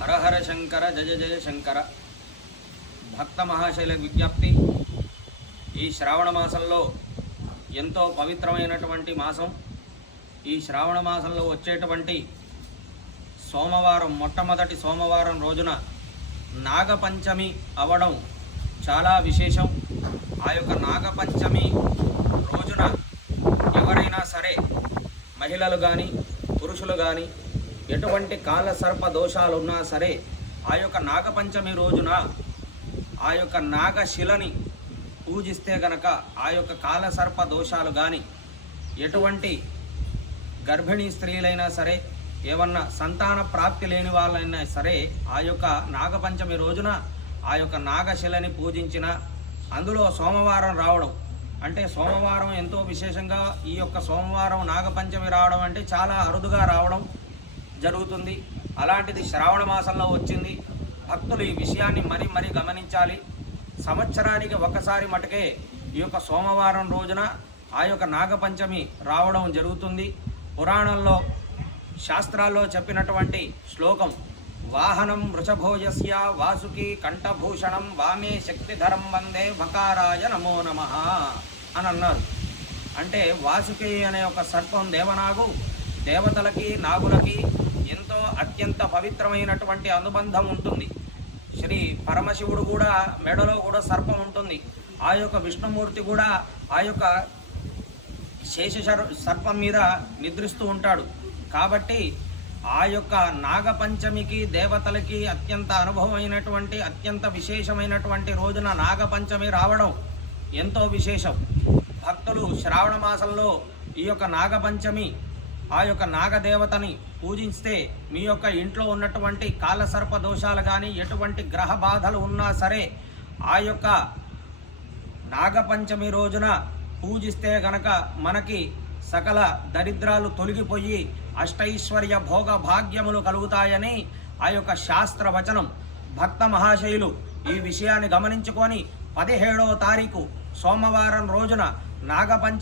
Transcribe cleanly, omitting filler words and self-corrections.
హర హర శంకర జయ జయ శంకర. భక్త మహాశైల విజ్ఞప్తి. ఈ శ్రావణ మాసంలో ఎంతో పవిత్రమైనటువంటి మాసం. ఈ శ్రావణ మాసంలో వచ్చేటువంటి సోమవారం, మొట్టమొదటి సోమవారం రోజున నాగపంచమి అవడం చాలా విశేషం. ఆ యొక్క నాగపంచమి రోజున ఎవరైనా సరే, మహిళలు కానీ పురుషులు కానీ, ఎటువంటి కాలసర్ప దోషాలు ఉన్నా సరే, ఆ యొక్క నాగపంచమి రోజున ఆ యొక్క నాగశిలని పూజిస్తే గనక ఆ యొక్క కాలసర్ప దోషాలు కానీ, ఎటువంటి గర్భిణీ స్త్రీలైనా సరే, ఏమన్నా సంతాన ప్రాప్తి లేని వాళ్ళైనా సరే, ఆ యొక్క నాగపంచమి రోజున ఆ యొక్క నాగశిలని పూజించిన, అందులో సోమవారం రావడం అంటే సోమవారం ఎంతో విశేషంగా, ఈ యొక్క సోమవారం నాగపంచమి రావడం అంటే చాలా అరుదుగా రావడం జరుగుతుంది. అలాంటిది శ్రావణ మాసంలో వచ్చింది. భక్తులు ఈ విషయాన్ని మరీ గమనించాలి. సంవత్సరానికి ఒకసారి మటుకే ఈ యొక్క సోమవారం రోజున ఆ యొక్క నాగపంచమి రావడం జరుగుతుంది. పురాణంలో, శాస్త్రాల్లో చెప్పినటువంటి శ్లోకం, వాహనం వృషభోజస్య వాసుకి కంఠభూషణం వామే శక్తిధరం వందే భకారాయ నమో నమః అని అన్నారు. అంటే వాసుకి అనే ఒక సర్పం దేవనాగు, దేవతలకి నాగులకి ఎంతో అత్యంత పవిత్రమైనటువంటి అనుబంధం ఉంటుంది. శ్రీ పరమశివుడు కూడా మెడలో కూడా సర్పం ఉంటుంది. ఆ యొక్క విష్ణుమూర్తి కూడా ఆ యొక్క శేష సర్పం మీద నిద్రిస్తూ ఉంటాడు. కాబట్టి ఆ యొక్క నాగపంచమికి దేవతలకి అత్యంత అనుభవమైనటువంటి, అత్యంత విశేషమైనటువంటి రోజున నాగపంచమి రావడం ఎంతో విశేషం. భక్తులు శ్రావణ మాసంలో ఈ యొక్క నాగపంచమి ఆ యొక్క నాగదేవతని పూజిస్తే మీ యొక్క ఇంట్లో ఉన్నటువంటి కాలసర్ప దోషాలు కానీ, ఎటువంటి గ్రహ బాధలు ఉన్నా సరే, ఆ యొక్క నాగపంచమి రోజున పూజిస్తే గనక మనకి సకల దరిద్రాలు తొలగిపోయి అష్టైశ్వర్య భోగ భాగ్యములు కలుగుతాయని ఆ యొక్క శాస్త్ర వచనం. భక్త మహాశయులు ఈ విషయాన్ని గమనించుకొని 17వ తారీఖు సోమవారం రోజున నాగపంచమి